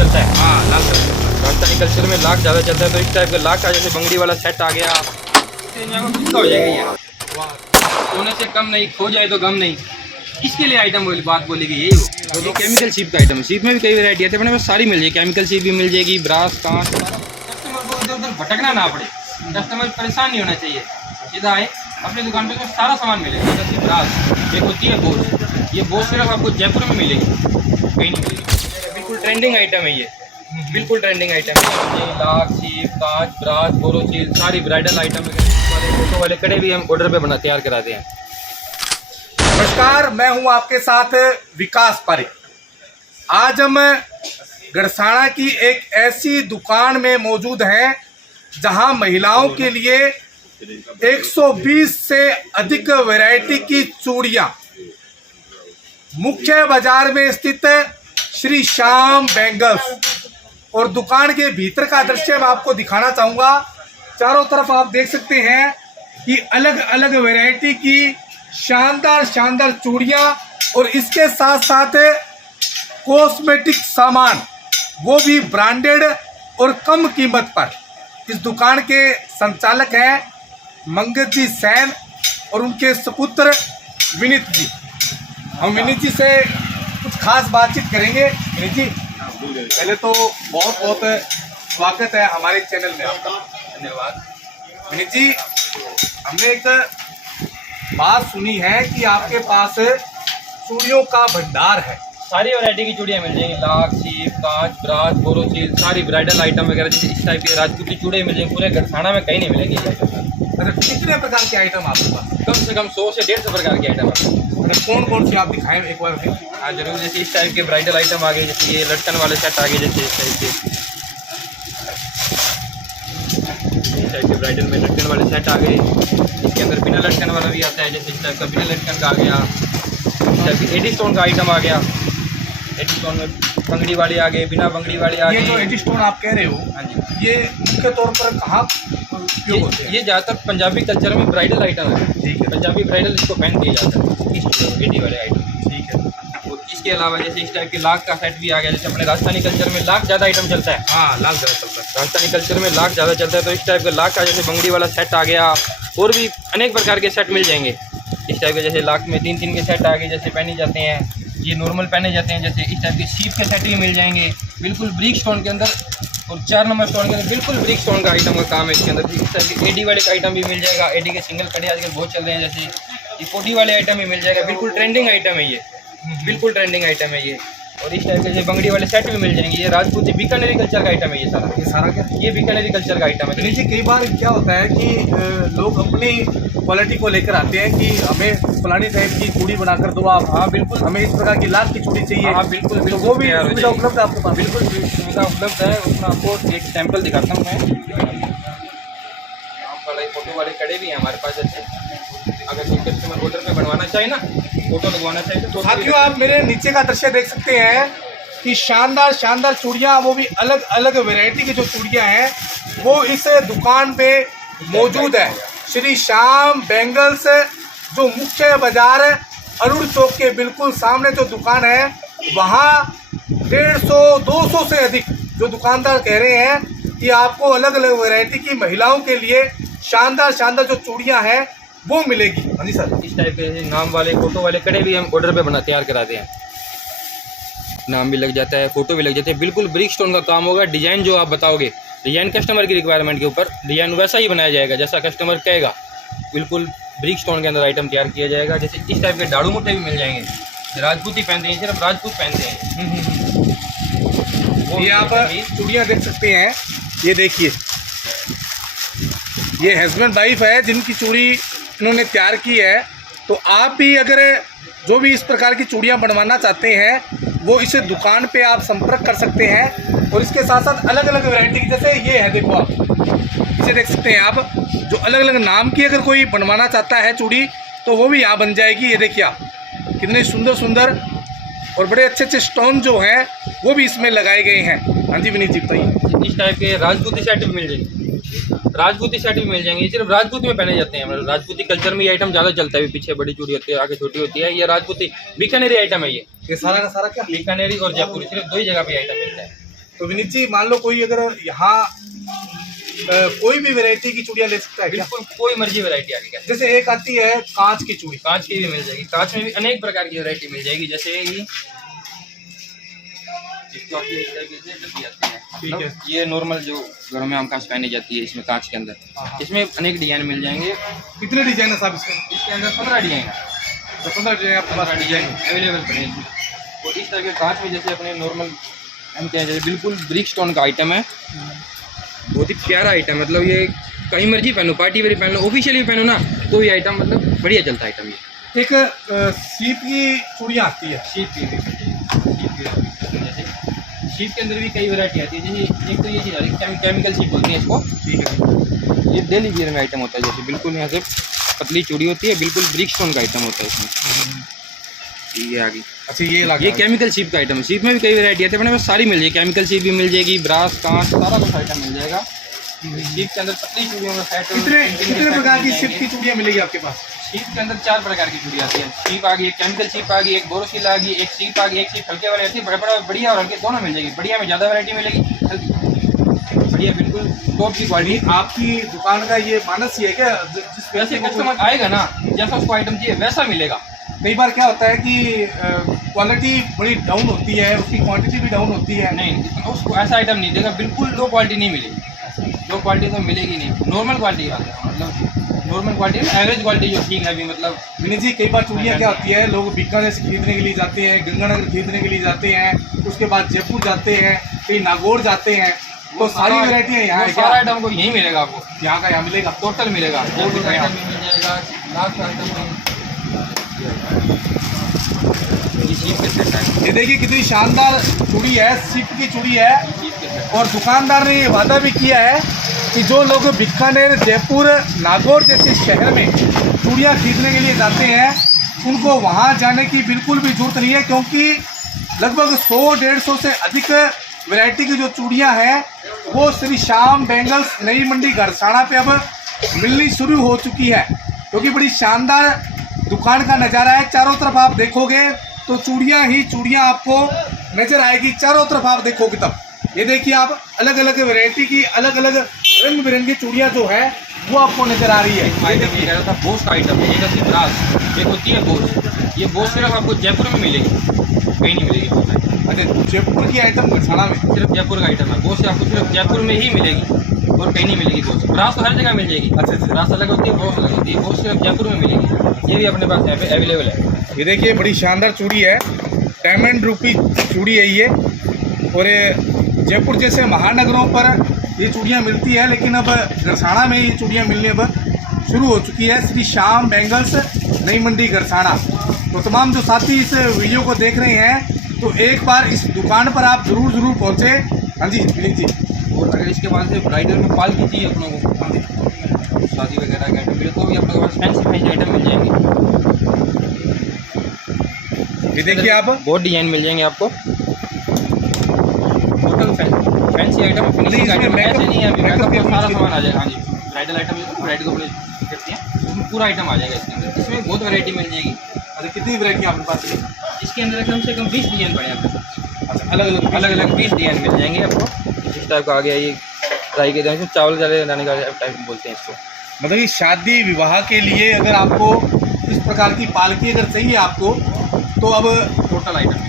चलता है। हाँ, लाख राजस्थानी कल्चर में लाख ज़्यादा चलता है, तो इस टाइप का लाख का जैसे बंगड़ी वाला सेट आ गया, कितना हो जाएगा ये? सोने से कम नहीं, खो जाए तो गम नहीं। इसके लिए आइटम बात बोली गई यही हो। तो केमिकल शीप का आइटम है, शीप में भी कई वैरायटी आती है, अपने पास सारी मिल जाएगी। केमिकल शीप भी मिल जाएगी, ब्रास, कांच, कस्टमर को इधर उधर भटकना ना पड़े, कस्टमर परेशान नहीं होना चाहिए, सीधा आए अपनी दुकान पे तो सारा सामान मिलेगा। जैसे ब्रास एक होती है बोस, ये बोस सिर्फ आपको जयपुर में मिलेगी, कहीं नहीं मिलेगी। बिल्कुल ट्रेंडिंग आइटम है ये, बिल्कुल ट्रेंडिंग आइटम है। लाख, शीप, कांच, ब्रास, बोरोसिल, सारी ब्राइडल आइटम वाले फोटो वाले कड़े भी हम ऑर्डर पे बना तैयार कराते हैं। नमस्कार, मैं हूं आपके साथ विकास पारिक। आज हम गड़साना की एक ऐसी दुकान में मौजूद हैं जहां महिलाओं के लिए 120 से अधिक वैरायटी की चूड़ियां मुख्य बाजार में स्थित श्री श्याम बैंगल्स, और दुकान के भीतर का दृश्य मैं आपको दिखाना चाहूंगा। चारों तरफ आप देख सकते हैं कि अलग अलग वैरायटी की शानदार शानदार चूड़ियां और इसके साथ साथ कॉस्मेटिक सामान, वो भी ब्रांडेड और कम कीमत पर। इस दुकान के संचालक हैं मंगत जी सैन और उनके सुपुत्र विनीत जी। हम विनीत जी से कुछ खास बातचीत करेंगे। विनीत जी, पहले तो बहुत बहुत स्वागत है हमारे चैनल में आपका। धन्यवाद। विनीत जी, हमने एक बात सुनी है कि आपके पास चूड़ियों का भंडार है। सारी वैरायटी की चूड़ियाँ मिल जाएंगी, लाख, शीप, कांच, ब्रास, बोरोसिल, सारी ब्राइडल आइटम वगैरह जैसे इस टाइप के राजपूती चूड़े मिल जाएंगे। पूरे गड़साना में कहीं नहीं मिलेंगे। अच्छा, कितने प्रकार के आइटम आपके पास? कम से कम 100 से 150 प्रकार के आइटम है। मतलब कौन कौन से आप दिखाएं एक बार हमें? हाँ जरूर, जैसे इस टाइप के ब्राइडल आइटम आ गए, जैसे ये लटकन वाले सेट आ गए, जैसे इस टाइप के ब्राइडल में लटकन वाले सेट आ गए। इसके अंदर बिना लटकन वाला भी आता है, जैसे इस टाइप का बिना लटकन का आ गया। इस टाइप के 80 स्टोन का आइटम आ गया, 80 स्टोन में बंगड़ी वाले आ गए, बिना बंगड़ी वाले आ गए। ये जो 80 स्टोन आप कह रहे हो, हाँ जी, ये मुख्य तौर पर कहाँ उपयोग होते हैं? ये ज़्यादातर पंजाबी कल्चर में ब्राइडल आइटम है। ठीक है, पंजाबी ब्राइडल इसको पहन किया जाता है, इस 80 वाले आइटम। ठीक है। और इसके अलावा जैसे इस टाइप के लाख का सेट भी आ गया। जैसे अपने राजस्थानी कल्चर में लाख ज़्यादा आइटम चलता है। हाँ, लाख ज़्यादा चलता है। राजस्थानी कल्चर में लाख ज़्यादा चलता है, तो इस टाइप का लाख का जैसे बंगड़ी वाला सेट आ गया, और भी अनेक प्रकार के सेट मिल जाएंगे। इस टाइप के जैसे लाख में 3-3 के सेट आ गए, जैसे पहने जाते हैं, ये नॉर्मल पहने जाते हैं। जैसे इस टाइप के शीप के सेट भी मिल जाएंगे, बिल्कुल ब्रिक स्टोन के अंदर, और 4 नंबर स्टोन के अंदर बिल्कुल ब्रिक स्टोन का आइटम का काम है इसके अंदर। इस टाइप के एडी वाले का आइटम भी मिल जाएगा। एडी के सिंगल कड़े आजकल बहुत चल रहे हैं, जैसे ये 40 वाले आइटम भी मिल जाएगा। बिल्कुल ट्रेंडिंग आइटम है ये, बिल्कुल ट्रेंडिंग आइटम है ये। और इस टाइप के जो बंगड़ी वाले सेट भी मिल जाएंगे। ये राजपूती बीकानेरी कल्चर का आइटम है ये सारा क्या? ये बीकानेरी कल्चर का आइटम है। नीचे कई बार क्या होता है कि लोग अपनी क्वालिटी को लेकर आते हैं कि हमें फलानी टाइप की चूड़ी बनाकर दो आप। हाँ बिल्कुल, हमें इस प्रकार की लाख की चूड़ी चाहिए। हाँ बिल्कुल, तो बिल्कुल वो भी तैयार हो सुविधा जाएगी। उपलब्ध है आपके पास? बिल्कुल सुविधा उपलब्ध है। उसमें आपको एक सैंपल दिखाता हूँ मैं। वाले फोटो वाले कड़े भी हैं हमारे पास। जैसे अगर कोई कस्टमर ऑर्डर पे बनवाना चाहे ना, फोटो लगवाना चाहे तो साथियों, आप मेरे नीचे का दृश्य देख सकते हैं कि शानदार शानदार चूड़ियां, वो भी अलग अलग वैरायटी की जो चूड़ियां हैं वो इस दुकान पे मौजूद है। श्री श्याम बैंगल्स, जो मुख्य बाजार अरुण चौक के बिल्कुल सामने जो दुकान है, वहाँ 150-200 से अधिक जो दुकानदार कह रहे हैं कि आपको अलग अलग वैरायटी की महिलाओं के लिए शानदार शानदार जो चूड़ियां हैं वो मिलेगी। हाँ जी सर। इस टाइप के नाम वाले फोटो वाले कड़े भी हम ऑर्डर पे बना तैयार कराते हैं। नाम भी लग जाता है, फोटो भी लग जाते हैं। बिल्कुल ब्रिक स्टोन का काम होगा। डिजाइन जो आप बताओगे, डिजाइन कस्टमर की रिक्वायरमेंट के ऊपर डिजाइन वैसा ही बनाया जाएगा जैसा कस्टमर कहेगा। बिल्कुल ब्रिक स्टोन के अंदर आइटम तैयार किया जाएगा। जैसे इस टाइप के दाड़ू मुट्ठे भी मिल जाएंगे, राजपूती पहनते हैं, सिर्फ राजपूत पहनते हैं। ये आप चूड़ियाँ देख सकते हैं, ये देखिए, ये हस्बैंड वाइफ है जिनकी चूड़ी इन्होंने तैयार की है। तो आप भी अगर जो भी इस प्रकार की चूड़ियाँ बनवाना चाहते हैं वो इस दुकान पे आप संपर्क कर सकते हैं। और इसके साथ साथ अलग अलग वैरायटी की, जैसे ये है, देखो आप इसे देख सकते हैं आप, जो अलग अलग नाम की अगर कोई बनवाना चाहता है चूड़ी तो वो भी यहाँ बन जाएगी। ये देखिए आप, कितने सुंदर सुंदर और बड़े अच्छे अच्छे स्टोन जो हैं वो भी इसमें लगाए गए हैं। हाँ जी विनीत जी बताइए। इस टाइप के राजपूती सेट भी मिल जाएंगे, राजपूती सेट भी मिल जाएंगे। ये सिर्फ राजपूती में पहने जाते हैं। हमारे राजपूती कल्चर में ये आइटम ज़्यादा चलता है। पीछे बड़ी चूड़ी होती है, आगे छोटी होती है। ये राजपूती बीकानेरी आइटम है। ये सारा का सारा क्या? बीकानेरी और जयपुरी, सिर्फ 2 ही जगह पे आइटम मिलता है। तो विनीत जी मान लो कोई अगर यहाँ कोई भी वैरायटी की चूड़ियाँ ले सकता है क्या? बिल्कुल कोई मर्जी वैरायटी आगे क्या। जैसे एक आती है कांच की चूड़ी, कांच की भी मिल जाएगी, कांच में भी अनेक प्रकार की वैरायटी मिल जाएगी। जैसे ये ठीक है। ये नॉर्मल जो घरों में आमकाश पहनी जाती है, इसमें कांच के अंदर, इसमें अनेक डिजाइन मिल जाएंगे। कितने डिजाइन है साहब इसमें? इसके अंदर 15 डिजाइन है, 15 डिजाइन आपके पास डिजाइन अवेलेबल पड़े हैं। और इस तरह के कांच में जैसे अपने नॉर्मल हम क्या जैसे बिल्कुल ब्रिक स्टोन का आइटम है, बहुत ही प्यारा आइटम। मतलब ये कहीं मर्जी पहनो, पार्टी वेयर पहन लो, ऑफिशियली पहनो ना, तो ये आइटम मतलब बढ़िया चलता है आइटम। ये एक सीप की चूड़ियाँ आती है, शीप की भी, जैसे शीप के अंदर भी कई वैरायटी आती है। जैसे एक तो ये चीज़ आ रही है केमिकल शीप बोलते हैं इसको। ठीक है। ये डेली वियर में आइटम होता है। जैसे बिल्कुल यहाँ से पतली चूड़ी होती है, बिल्कुल ब्रिक स्टोन का आइटम होता है इसमें। ये आ गई। अच्छा ये केमिकल शीप का आइटम है। शीप में भी कई वैरायटी आती है, अपने पास सारी मिल जाएगी। केमिकल शीप भी मिल जाएगी, ब्रास, कांच, सारा कुछ आइटम मिल जाएगा। शीप के अंदर पतली चूड़ियों का सेट। कितने प्रकार की शीप की चूड़ियाँ मिलेगी आपके पास? शीप के अंदर 4 प्रकार की चूड़ी आती है। शीप आ गई, एक केमिकल शीप आ गई, एक बोरोसिल आ गई, एक शीप आ गई, एक शीप हल्के वाली आती है। बढ़िया और हल्के दोनों मिल जाएगी। बढ़िया में ज़्यादा वैरायटी मिलेगी, बढ़िया बिल्कुल टॉप की क्वालिटी। आपकी दुकान का ये मानस ही है क्या, जिस वैसे कस्टमर आएगा ना, जैसा उसको आइटम चाहिए वैसा मिलेगा। कई बार क्या होता है कि क्वालिटी बड़ी डाउन होती है, उसकी क्वांटिटी भी डाउन होती है। नहीं, उसको ऐसा आइटम नहीं देगा, बिल्कुल लो क्वालिटी नहीं मिलेगी। लो क्वालिटी तो मिलेगी नहीं, नॉर्मल क्वालिटी बात है। मतलब नॉर्मल क्वालिटी, एवरेज क्वालिटी जो ठीक है अभी। मतलब विनीत जी कई बार चूड़ियाँ क्या होती है, लोग बीकानेर से खरीदने के लिए जाते हैं, गंगानगर खरीदने के लिए जाते हैं, उसके बाद जयपुर जाते हैं, कहीं नागौर जाते हैं, तो सारी वैरायटी है यहाँ। सारा आइटम को यहीं मिलेगा आपको, यहाँ का यहाँ मिलेगा, टोटल मिलेगा। जयपुर का आइटम मिल जाएगा, लाख का आइटम। ये देखिए कितनी शानदार चूड़ी है, सीप की चूड़ी है। और दुकानदार ने ये वादा भी किया है कि जो लोग बीकानेर, जयपुर, नागौर जैसे शहर में चूड़ियाँ खरीदने के लिए जाते हैं, उनको वहाँ जाने की बिल्कुल भी जरूरत नहीं है, क्योंकि लगभग 100-150 से अधिक वैरायटी की जो चूड़ियाँ हैं वो श्री श्याम बैंगल्स नई मंडी गरसाना पे अब मिलनी शुरू हो चुकी है। क्योंकि बड़ी शानदार दुकान का नज़ारा है। चारों तरफ आप देखोगे तो चूड़ियाँ ही चूड़ियाँ आपको नजर आएगी, चारों तरफ आप देखोगे तब। ये देखिए आप अलग अलग वैरायटी की, अलग अलग रंग बिरंगी चूड़ियाँ जो है वो आपको नजर आ रही है। आइटम ये कह रहा था बोस का आइटम है, एक होती है ब्रास, एक होती है बोस। ये बोस सिर्फ आपको जयपुर में मिलेगी, कहीं नहीं मिलेगी। अच्छा, जयपुर की आइटम गरसाना में सिर्फ जयपुर का आइटम है। बोस आपको सिर्फ जयपुर में ही मिलेगी और कहीं नहीं मिलेगी। बोस, ब्रास तो हर जगह मिल जाएगी। अच्छा, ब्रास अलग होती है, बोस अलग होती है। बोस सिर्फ जयपुर में मिलेगी। ये भी अपने पास यहाँ पे अवेलेबल है। ये देखिए बड़ी शानदार चूड़ी है, डायमंड रूपी चूड़ी है ये। और ये जयपुर जैसे महानगरों पर ये चूड़ियाँ मिलती है, लेकिन अब गरसाना में ये चूड़ियाँ मिलने अब शुरू हो चुकी है। श्री श्याम बैंगल्स नई मंडी गरसाना। तो तमाम जो साथी इस वीडियो को देख रहे हैं, तो एक बार इस दुकान पर आप जरूर पहुँचे। हाँ जी विनीत जी। और अगर इसके बाद से ब्राइडल में पाल की चाहिए अपनों को, शादी वगैरह का आइटम मिले, तो भी अपने पास फैंसी आइटम मिल जाएंगे। ये देखिए आप बहुत डिजाइन मिल जाएंगे आपको, total fancy item, finishing item. ऐसे नहीं है, अभी मेकअप का सारा सामान आ जाएगा। हाँ जी, ब्राइडल आइटम ब्राइड को करती हैं, उसमें पूरा आइटम आ जाएगा इसके अंदर। इसमें बहुत वैरायटी मिल जाएगी। अच्छा, कितनी वैरायटी आपके पास है? इसके अंदर कम से कम 20 डिजाइन पड़े आपको। अच्छा, अलग अलग 20 डिजाइन मिल जाएंगे आपको। इस टाइप का आ गया ये ट्राई के दाने, चावल जले दाने का टाइप बोलते हैं इसको। मतलब कि शादी विवाह के लिए अगर आपको इस प्रकार की पालकी अगर चाहिए आपको, तो अब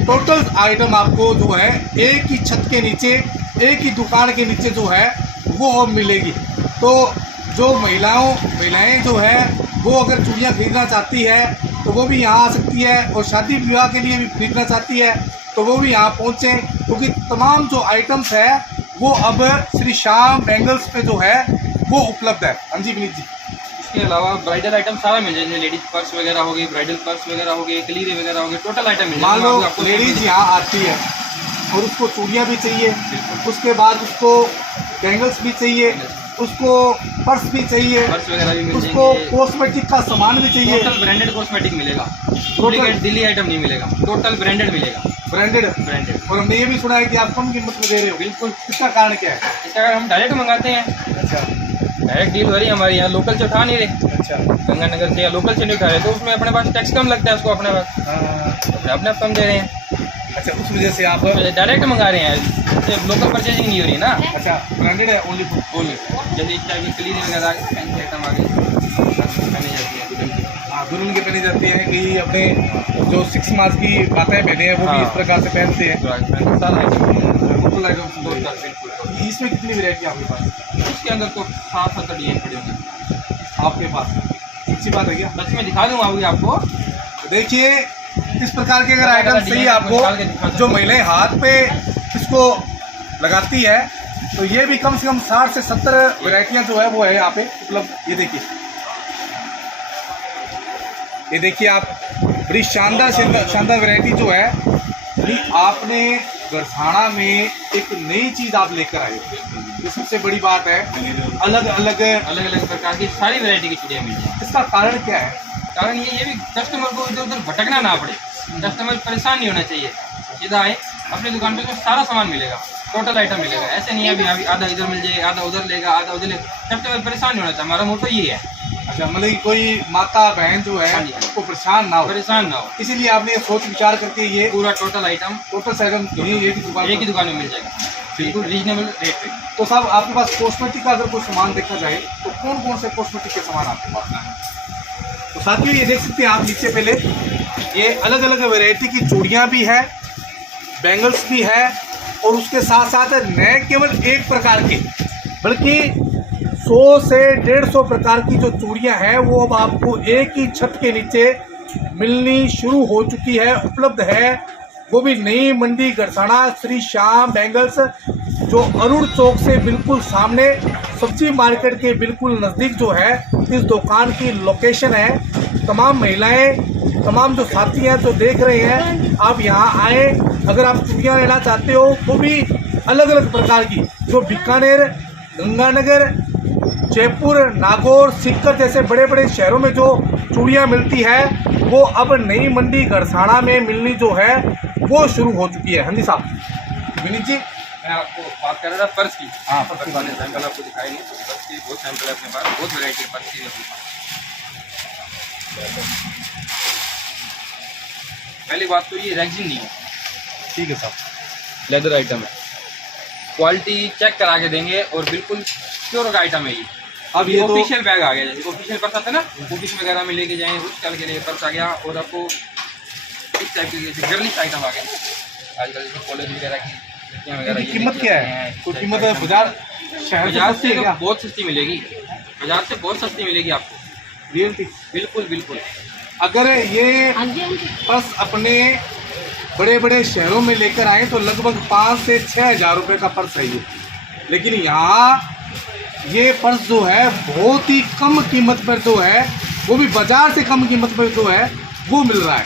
टोटल आइटम आपको जो है एक ही छत के नीचे, एक ही दुकान के नीचे जो है वो अब मिलेगी। तो जो महिलाएं जो है वो अगर चूड़ियाँ खरीदना चाहती है तो वो भी यहाँ आ सकती है, और शादी विवाह के लिए भी खरीदना चाहती है तो वो भी यहाँ पहुँचे, क्योंकि तमाम जो आइटम्स है वो अब श्री श्याम बैंगल्स पे जो है वो उपलब्ध है। हाँ जी विनीत जी। इसके अलावा ब्राइडल आइटम सारा मिल जाएंगे। लेडीज पर्स वगैरह हो गई, ब्राइडल पर्स वगैरह हो गई, कलीरे वगैरह हो गए, टोटल आइटम मिल मान लो लेडीज यहाँ आती है और उसको चूड़ियाँ भी चाहिए, उसके बाद उसको बैंगल्स भी चाहिए, उसको पर्स भी चाहिए, पर्स वगैरह भी मिल उसको कॉस्मेटिक का सामान भी चाहिए। टोटल ब्रांडेड कॉस्मेटिक मिलेगा, डुप्लीकेट दिल्ली आइटम नहीं मिलेगा, टोटल ब्रांडेड मिलेगा। ब्रांडेड। और हमने ये भी सुना है कि आप कम कीमत में दे रहे हो। बिल्कुल। इसका कारण क्या है? इसका कारण हम डायरेक्ट मंगाते हैं। अच्छा, डायरेक्ट डील हो रही है हमारी, यहाँ लोकल से उठा नहीं रहे। अच्छा, गंगानगर से या लोकल से नहीं उठा रहे, तो उसमें अपने पास टैक्स कम लगता है उसको, अपने पास अपने आप कम दे रहे हैं। अच्छा, उस वजह से आप डायरेक्ट मंगा रहे हैं, लोकल परचेजिंग नहीं हो रही है ना। अच्छा, ब्रांडेड है ओनली। ओनली जैसे इस टाइप की क्लीन वगैरह फैंसी आइटम आ गई पहनी जाती है दुल्हन की। हाँ, दुल्हन की पहनी जाती है। कई अपने जो 6 मास की बातें पहने हैं वो भी हाँ। इस प्रकार से पहनते हैं। सारा आइटम फुल आइटम बिल्कुल। इसमें कितनी वैरायटी आपके पास? इसके अंदर तो 7-7 डिजाइन पड़े होंगे आपके पास अच्छी बात है क्या? बस मैं दिखा दूँगा अभी आपको। देखिए, इस प्रकार के अगर आइटम चाहिए आपको, जो महिलाएं हाथ पे इसको लगाती है, तो ये भी कम से कम 60 से 70 वैरायटियां जो है वो है यहाँ पे उपलब्ध। ये देखिए आप, बड़ी शानदार शानदार वैरायटी जो है कि आपने गरसाना में एक नई चीज आप लेकर आए हो। ये सबसे बड़ी बात है। अलग अलग प्रकार की सारी वैरायटी की चूड़ियाँ मिल जाएंगी। इसका कारण क्या है? कारण ये भी कस्टमर को इधर उधर भटकना ना पड़े, कस्टमर परेशान नहीं होना चाहिए। सीधा आए अपनी दुकान पे तो सारा सामान मिलेगा, टोटल आइटम मिलेगा। ऐसे नहीं है अभी आधा इधर मिल जाए, आधा उधर लेगा, आधा उधर लेगा, कस्टमर परेशान नहीं होना चाहिए। हमारा मोटो ये है। अच्छा, मतलब कि कोई माता बहन जो है उसको परेशान ना हो, इसीलिए आपने सोच विचार करके ये पूरा टोटल आइटम एक ही दुकान में मिल जाएगा, बिल्कुल रीजनेबल रेट पे। तो साहब, आपके पास कॉस्मेटिक का अगर कोई सामान देखा जाए तो कौन कौन से कॉस्मेटिक के सामान आपके पास है? तो साथियों, ये देख सकते हैं आप नीचे पहले, ये अलग अलग वैरायटी की चूड़ियाँ भी है, बैंगल्स भी है, और उसके साथ साथ नए केवल एक प्रकार के, बल्कि 100 से 150 प्रकार की जो चूड़ियां हैं वो अब आपको एक ही छत के नीचे मिलनी शुरू हो चुकी है, उपलब्ध है। वो भी नई मंडी गरसाना श्री श्याम बैंगल्स, जो अरुण चौक से बिल्कुल सामने सब्जी मार्केट के बिल्कुल नज़दीक जो है इस दुकान की लोकेशन है। तमाम महिलाएं, तमाम जो साथी हैं जो देख रहे हैं, आप यहाँ आए। अगर आप चूड़ियाँ लेना चाहते हो वो भी अलग अलग प्रकार की, जो बीकानेर, गंगानगर, जयपुर, नागौर, सीकर जैसे बड़े बड़े शहरों में जो चूड़ियाँ मिलती है वो अब नई मंडी गरसाना में मिलनी जो है वो शुरू हो चुकी है। हाँ जी साहब। विनीत जी, मैं आपको बात कर रहा था पर्स की। हाँ, पर्स वाले सैंपल आपको दिखाएंगे। पर्स की बहुत सैंपल है अपने पास, बहुत वैरायटी है पर्स की अपने पास। पहली बात तो ये रेक्सिन नहीं है, ठीक है साहब, लेदर आइटम है, क्वालिटी चेक करा के देंगे और बिल्कुल प्योर का आइटम है ये। अब ये तो ऑफिशियल बैग आ गया, जैसे ऑफिशियल पर्स आता है ना, ऑफिस वगैरह में लेके जाएं, उस टाइप के लिए पर्स आ गया। और आपको इस टाइप के जैसे गर्लिश आइटम आ गया आजकल, जैसे कॉलेज वगैरह की लड़कियां वगैरह। इनकी कीमत क्या है? तो कीमत बाजार बाजार से तो बहुत सस्ती मिलेगी, बाजार से बहुत सस्ती मिलेगी आपको, रियलिटी। बिल्कुल बिल्कुल। अगर ये पर्स अपने बड़े बड़े शहरों में लेकर आए तो लगभग 5 से 6 हज़ार रुपये का पर्स है ये, लेकिन यहाँ ये पर्स जो है बहुत ही कम कीमत पर जो है, वो भी बाजार से कम कीमत पर जो है वो मिल रहा है।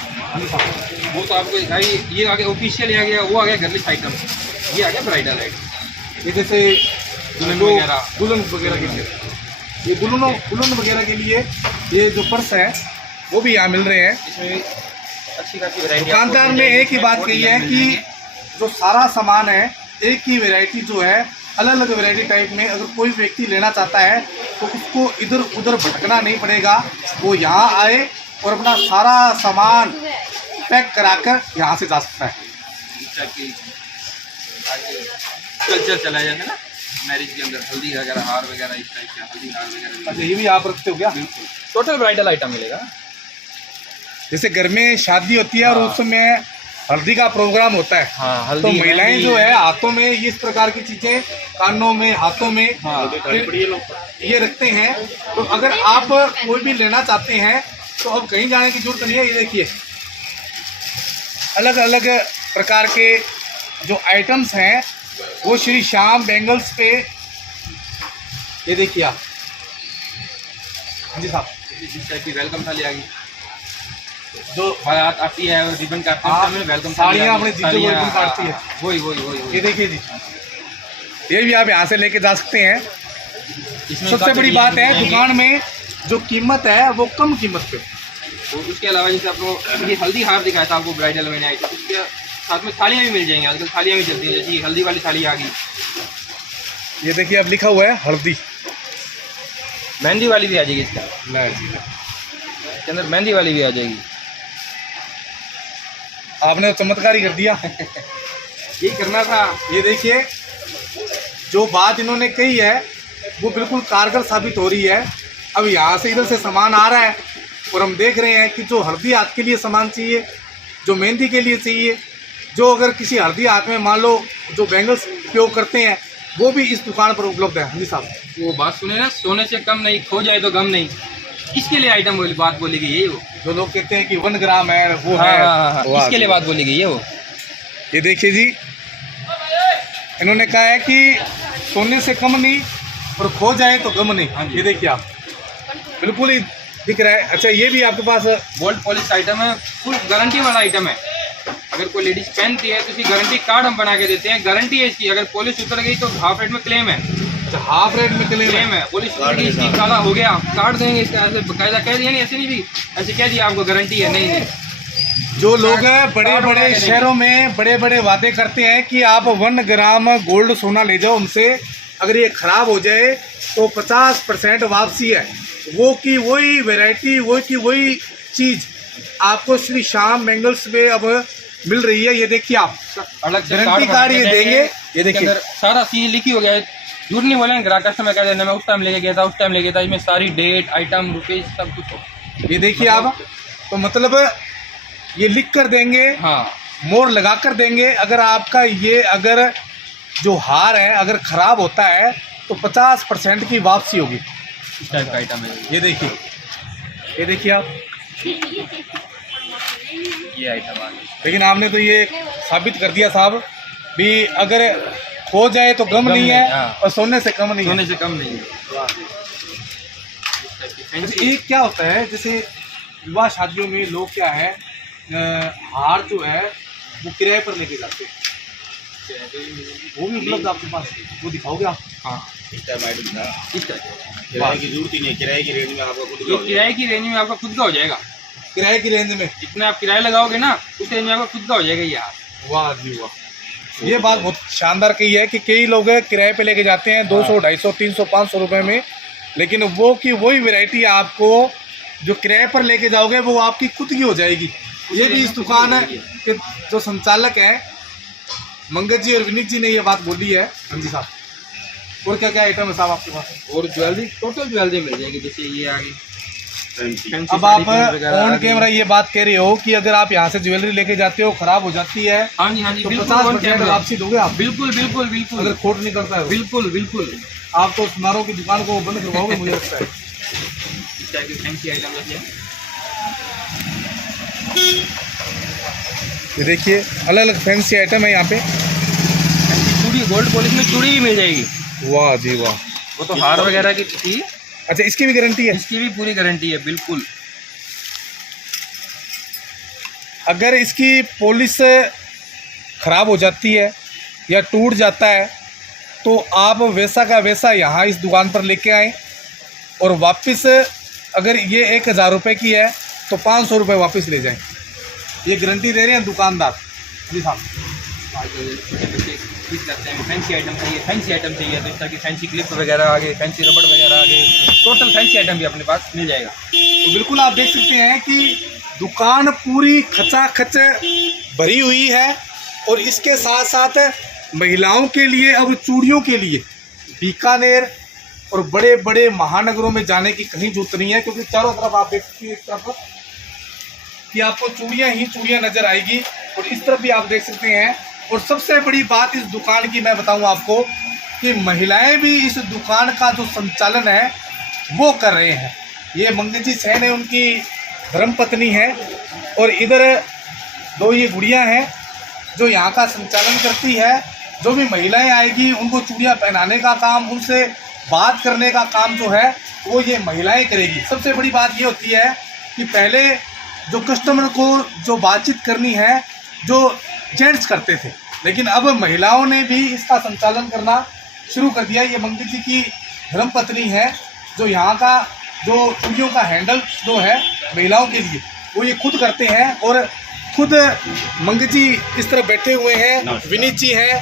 वो तो आपको ये आ गया ऑफिशियल, आ गया वो आ गया गर्लिश आइटम, ये आ गया ब्राइडल आइटम। ये जैसे दुल्हन वगैरह के लिए, ये दुल्हन वगैरह के लिए ये जो पर्स है वो भी यहाँ मिल रहे हैं। इसमें अच्छी खासी वैरायटी। दुकानदार ने एक ही बात कही है कि जो सारा सामान है एक ही वैरायटी जो है, अलग अलग वैरायटी टाइप में अगर कोई व्यक्ति लेना चाहता है तो उसको इधर उधर भटकना नहीं पड़ेगा। वो यहाँ आए और अपना सारा सामान पैक कराकर यहाँ से जा सकता है। कल्चर चला जाता है ना मैरिज के अंदर, हल्दी वगैरह, हार वगैरह, इस टाइप का हल्दी हार वगैरह। अच्छा, ये भी आप रखते हो क्या? बिल्कुल, टोटल ब्राइडल आइटम मिलेगा। जैसे घर में शादी होती है और उस समय हल्दी का प्रोग्राम होता है, हाँ, हल्दी, तो महिलाएं जो है हाथों में ये इस प्रकार की चीजें, कानों में, हाथों में ये रखते हैं। तो अगर आप कोई भी लेना चाहते हैं तो अब कहीं जाने की जरूरत नहीं है। ये देखिए अलग अलग प्रकार के जो आइटम्स हैं वो श्री श्याम बैंगल्स पे, ये देखिए आप। जी साहब, इस टाइप की वेलकम थाली आ गई, जो बारात आती है और रिबन काटते हाँ, हैं, वेलकम साड़ियाँ अपने जीजों को रिबन काटती है, वही। ये देखिए जी, ये भी आप यहाँ से लेके जा सकते हैं। सबसे बड़ी बात है दुकान में जो कीमत है वो कम कीमत पे। और उसके अलावा जैसे आपको ये हल्दी हार दिखाया था आपको ब्राइडल में आई थी, उसके साथ में थालियाँ भी मिल जाएंगी। आजकल थालियाँ भी चलती हैं, जैसे हल्दी वाली थाली आ गई। ये देखिए अब लिखा हुआ है हल्दी, मेहंदी वाली भी आ जाएगी इसके अंदर, मेहंदी वाली भी आ जाएगी। आपने तो चमत्कार ही कर दिया। यही करना था। ये देखिए, जो बात इन्होंने कही है वो बिल्कुल कारगर साबित हो रही है। अब यहाँ से इधर से सामान आ रहा है और हम देख रहे हैं कि जो हल्दी हाथ के लिए सामान चाहिए, जो मेहंदी के लिए चाहिए, जो अगर किसी हल्दी हाथ में मान लो जो बैंगल्स उपयोग करते हैं, वो भी इस दुकान पर उपलब्ध है। जी साहब, वो बात सुने ना, सोने से कम नहीं, खो जाए तो गम नहीं, इसके लिए आइटम वाली बात बोली गई है। वो जो लोग कहते हैं कि 1 ग्राम है वो हाँ, है, हाँ, हाँ, इसके लिए बात बोली गई है। वो ये देखिए जी, इन्होंने कहा है कि सोने से कम नहीं और खो जाए तो गम नहीं। हाँ जी। ये देखिए आप, बिल्कुल ही दिख रहा है। अच्छा, ये भी आपके पास गोल्ड पॉलिश आइटम है, फुल गारंटी वाला आइटम है। अगर कोई लेडीज पहनती है तो इसकी गारंटी कार्ड हम बना के देते हैं। गारंटी है इसकी, अगर पॉलिश उतर गई तो हाफ रेट में क्लेम है। हाफ रेट में क्लेम है, पॉलिश उतर गई इसकी, काला हो गया, कार्ड देंगे इसका। ऐसे बकायदा कह दिया, नहीं ऐसे नहीं भी, ऐसे कह दिया आपको गारंटी है। नहीं नहीं, जो लोग बड़े बड़े शहरों में बड़े बड़े वादे करते हैं कि आप 1 ग्राम गोल्ड सोना ले जाओ उनसे, अगर ये खराब हो जाए तो 50% वापसी है। वो की वही वैरायटी, वो की वही चीज़ आपको श्री श्याम बैंगल्स में अब मिल रही है। ये देखिए आप, अलग से गारंटी कार्ड ये देंगे। ये देखिए, सारा चीज लिखी हो गया है। झूठ नहीं बोले ग्राहक, कस्टमर कह देना मैं उस टाइम लेके गया था, उस टाइम लेके गया था, इसमें सारी डेट, आइटम, रुपीज सब कुछ हो। ये देखिए आप, तो मतलब ये लिख कर देंगे, हाँ, मोहर लगा कर देंगे। अगर आपका ये अगर जो हार है अगर खराब होता है तो 50% की वापसी होगी। इस टाइप का आइटम है। ये देखिए, ये देखिए आप, ये आइटम आ गया। लेकिन आपने तो ये साबित कर दिया साहब भी, अगर खो जाए तो गम नहीं है, हाँ। और सोने से कम नहीं है। सोने से कम नहीं है। अच्छा, एक क्या होता है, जैसे विवाह शादियों में लोग क्या है, हार जो है वो किराए पर लेके जाते हैं, वो भी उपलब्ध आपके पास, वो दिखाओगे आप? हाँ, इस टाइम आइटम था, इस टाइप किराए की जरूरत ही नहीं है, किराए की रेंज में आपका खुद का ये हो किराए की रेंज में आपका खुद का हो जाएगा। किराए की रेंज में जितना आप किराया लगाओगे ना, उस रेंज में आपका खुद का हो जाएगा यार। वाह जी वाह, ये बात बहुत शानदार कही है कि कई लोग किराए पे लेके जाते हैं 200, 250, 300, 500 रुपए में, लेकिन वो की वही वैरायटी आपको जो किराए पर लेके जाओगे वो आपकी खुद की हो जाएगी। ये भी इस दुकान के जो संचालक हैं मंगत जी और विनीत जी ने ये बात बोली है। हाँ जी साहब, और क्या क्या आइटम है साहब आपके पास? और ज्वेलरी, टोटल ज्वेलरी मिल जाएगी। जैसे ये आ गई, फैंसी। फैंसी अब आप साड़ी वगैरह आ ऑन गई। कैमरा ये बात कह रहे हो कि अगर आप यहाँ से ज्वेलरी लेके जाते हो खराब हो जाती है हाँ जी, हाँ जी, तो बिल्कुल 50% वापसी दोगे आप? बिल्कुल बिल्कुल बिल्कुल अगर खोट नहीं करता है बिल्कुल बिल्कुल। आप तो सुनारों की दुकान को बंद करवाओगे मुझे लगता है। इस टाइप की फैंसी आइटम जैसे ये देखिए, अलग अलग फैंसी आइटम है यहाँ पे। चूड़ी, गोल्ड पॉलिश में चूड़ी भी मिल जाएगी। वाह जी वाह। वो तो हार वगैरह की थी, अच्छा, इसकी भी गारंटी है? इसकी भी पूरी गारंटी है। बिल्कुल, अगर इसकी पॉलिश खराब हो जाती है या टूट जाता है तो आप वैसा का वैसा यहाँ इस दुकान पर लेके आएँ, और वापस अगर ये 1000 रुपये की है तो 500 रुपये वापस ले जाएं। ये गारंटी दे रहे हैं दुकानदार जी साहब। छोटे बच्चे खरीद करते हैं, फैंसी आइटम चाहिए, फैंसी आइटम चाहिए तो इस तरह की फैंसी क्लिप वगैरह आ गए, फैंसी रबड़ वगैरह आ गए, टोटल फैंसी आइटम भी अपने पास मिल जाएगा। तो बिल्कुल आप देख सकते हैं कि दुकान पूरी खचाखच भरी हुई है, और इसके साथ साथ महिलाओं के लिए अब चूड़ियों के लिए बीकानेर और बड़े बड़े महानगरों में जाने की कहीं जरूरत नहीं है, क्योंकि चारों तरफ आप देख सकते हैं इस तरफ कि आपको चूड़ियाँ ही चूड़ियाँ नजर आएगी, और इस तरफ भी आप देख सकते हैं। और सबसे बड़ी बात इस दुकान की मैं बताऊं आपको कि महिलाएं भी इस दुकान का जो संचालन है वो कर रहे हैं। ये मंगत जी सहन है, उनकी धर्मपत्नी है, और इधर 2 ये गुड़ियाँ हैं जो यहाँ का संचालन करती है। जो भी महिलाएं आएगी उनको चूड़ियाँ पहनाने का काम, उनसे बात करने का काम जो है वो ये महिलाएं करेगी। सबसे बड़ी बात ये होती है कि पहले जो कस्टमर को जो बातचीत करनी है जो जेंट्स करते थे, लेकिन अब महिलाओं ने भी इसका संचालन करना शुरू कर दिया। ये मंगत जी की धर्मपत्नी है जो यहाँ का जो चूड़ियों का हैंडल जो है महिलाओं के लिए वो ये खुद करते हैं, और खुद मंगत जी इस तरह बैठे हुए हैं, विनीत जी हैं,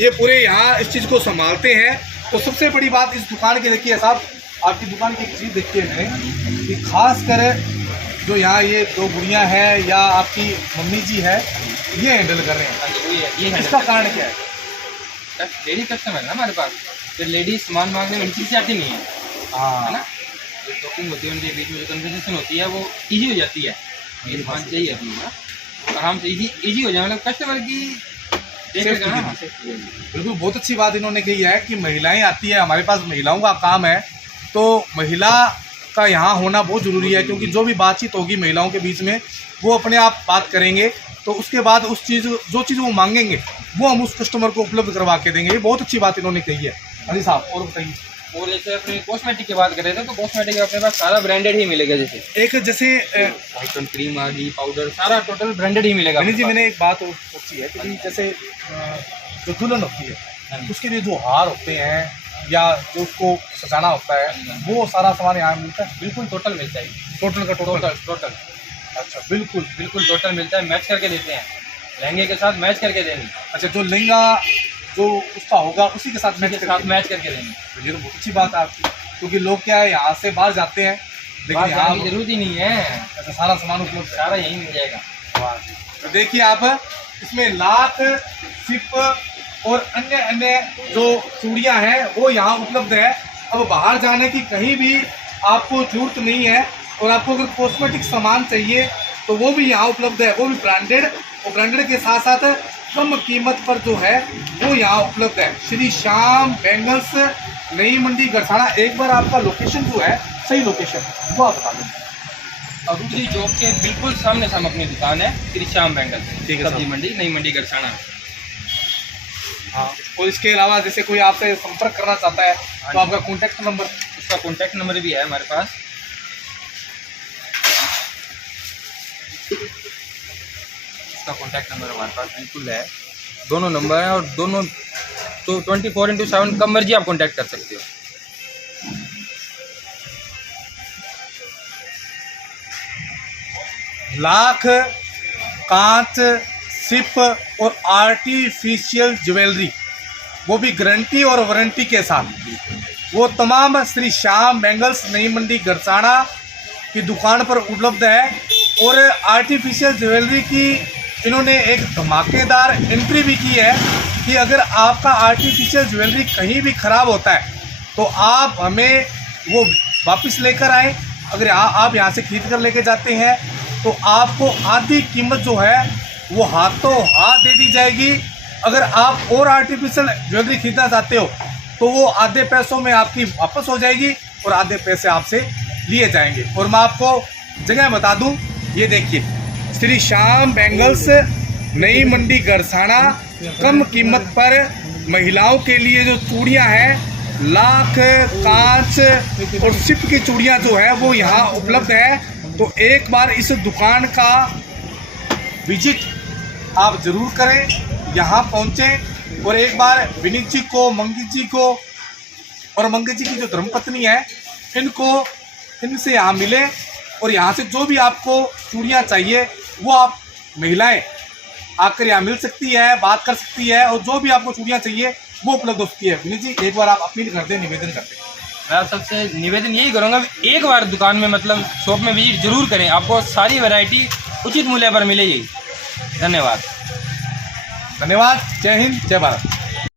ये पूरे यहाँ इस चीज़ को संभालते हैं। तो सबसे बड़ी बात इस दुकान की देखिए साहब, आपकी दुकान की एक चीज़ देखिए मैंने कि खास कर जो यहाँ ये 2 गुड़ियाँ हैं या आपकी मम्मी जी है, ये हैंडल कर रहे हैं। हाँ जी, वही है, ये है इसका कारण क्या है? लेडीज कस्टमर है ना हमारे पास, फिर लेडीज सामान मांगने में हिचकिचाती नहीं है, है हाँ ना। जो टॉकिंग होती है उनके बीच में, जो कन्वर्सेशन होती है वो इजी हो जाती है। ये सामान चाहिए अपनी ना, तो आराम से इजी हो जाए, मतलब कस्टमर की देखेगा ना। बिल्कुल, बहुत अच्छी बात इन्होंने कही है कि महिलाएं आती है हमारे पास, महिलाओं का काम है, तो महिला का यहाँ होना बहुत ज़रूरी है, क्योंकि जो भी बातचीत होगी महिलाओं के बीच में वो अपने आप बात करेंगे, तो उसके बाद उस चीज़ जो चीज़ वो मांगेंगे वो हम उस कस्टमर को उपलब्ध करवा के देंगे। ये बहुत अच्छी बात इन्होंने कही है। अली साहब और बताइए। और जैसे अपने कॉस्मेटिक की बात करें तो कॉस्मेटिक अपने पास सारा ब्रांडेड ही मिलेगा। जैसे आइटम क्रीम आ गई, पाउडर, सारा टोटल ब्रांडेड ही मिलेगा। जी मैंने एक बात और सोची है कि जैसे जो दुल्हन होती है उसके लिए जो हार होते हैं या जो उसको सजाना होता है वो सारा सामान यहाँ मिलता है। बिल्कुल टोटल मिलता है, टोटल का टोटल। टोटल अच्छा, बिल्कुल टोटल मिलता है, मैच करके देते हैं, लहंगे के साथ मैच करके देंगे। अच्छा, जो लहंगा जो उसका होगा उसी के साथ मैच करके देंगे। तो ये तो बहुत अच्छी बात है आपकी, क्योंकि लोग क्या है यहाँ से बाहर जाते हैं लेकिन यहाँ की जरूरत ही नहीं है। अच्छा, सारा सामान उपलब्ध सारा यहीं मिल जाएगा। तो देखिए आप इसमें लाख, सिप और अन्य जो चूड़ियाँ हैं वो यहाँ उपलब्ध है। अब बाहर जाने की कहीं भी आपको जरूरत नहीं है, और आपको अगर कॉस्मेटिक सामान चाहिए तो वो भी यहाँ उपलब्ध है, वो भी ब्रांडेड, और ब्रांडेड के साथ साथ कम कीमत पर जो है वो यहाँ उपलब्ध है। श्री श्याम बैंगल्स, नई मंडी गरसाना। एक बार आपका लोकेशन जो है, सही लोकेशन वो आप बता दें। अरूजी चौक के बिल्कुल सामने से हम अपनी दुकान है, श्री श्याम बैंगल, ठीक है, सब्जी मंडी, नई मंडी गरसाना। हाँ, और इसके अलावा जैसे कोई आपसे संपर्क करना चाहता है तो आपका कॉन्टैक्ट नंबर? उसका कॉन्टैक्ट नंबर भी है हमारे पास। उसका कॉन्टैक्ट नंबर हमारे पास बिल्कुल है, दोनों नंबर हैं, और दोनों तो 24/7 कब मर्जी आप कॉन्टैक्ट कर सकते हो। लाख, कांच, सिप और आर्टिफिशियल ज्वेलरी, वो भी गारंटी और वारंटी के साथ, वो तमाम श्री श्याम बैंगल्स, नई मंडी गरसाना की दुकान पर उपलब्ध है। और आर्टिफिशियल ज्वेलरी की इन्होंने एक धमाकेदार एंट्री भी की है कि अगर आपका आर्टिफिशियल ज्वेलरी कहीं भी ख़राब होता है तो आप हमें वो वापस लेकर आएँ। अगर आप यहाँ से खरीद कर लेके जाते हैं तो आपको आधी कीमत जो है वो हाथों हाथ दे दी जाएगी। अगर आप और आर्टिफिशियल ज्वेलरी खरीदना चाहते हो तो वो आधे पैसों में आपकी वापस हो जाएगी और आधे पैसे आपसे लिए जाएंगे। और मैं आपको जगह बता दूं, ये देखिए श्री श्याम बैंगल्स, नई मंडी गरसाना, कम कीमत पर महिलाओं के लिए जो चूड़ियां हैं, लाख, कांच और सिप की चूड़ियां जो है वो यहाँ उपलब्ध है। तो एक बार इस दुकान का विजिट आप ज़रूर करें, यहाँ पहुँचें और एक बार विनीत जी को, मंगीत जी को और मंगीत जी की जो धर्मपत्नी है इनसे यहाँ मिलें, और यहाँ से जो भी आपको चूड़ियाँ चाहिए वो आप महिलाएं आकर यहाँ मिल सकती है, बात कर सकती है, और जो भी आपको चूड़ियाँ चाहिए वो उपलब्ध हो सकती है। विनीत जी, एक बार आप अपील करते हैं, निवेदन करते हैं। मैं आप सबसे निवेदन यही करूँगा, एक बार दुकान में मतलब शॉप में विजिट जरूर करें, आपको सारी वैरायटी उचित मूल्य पर मिलेगी। धन्यवाद। धन्यवाद। जय हिंद, जय भारत।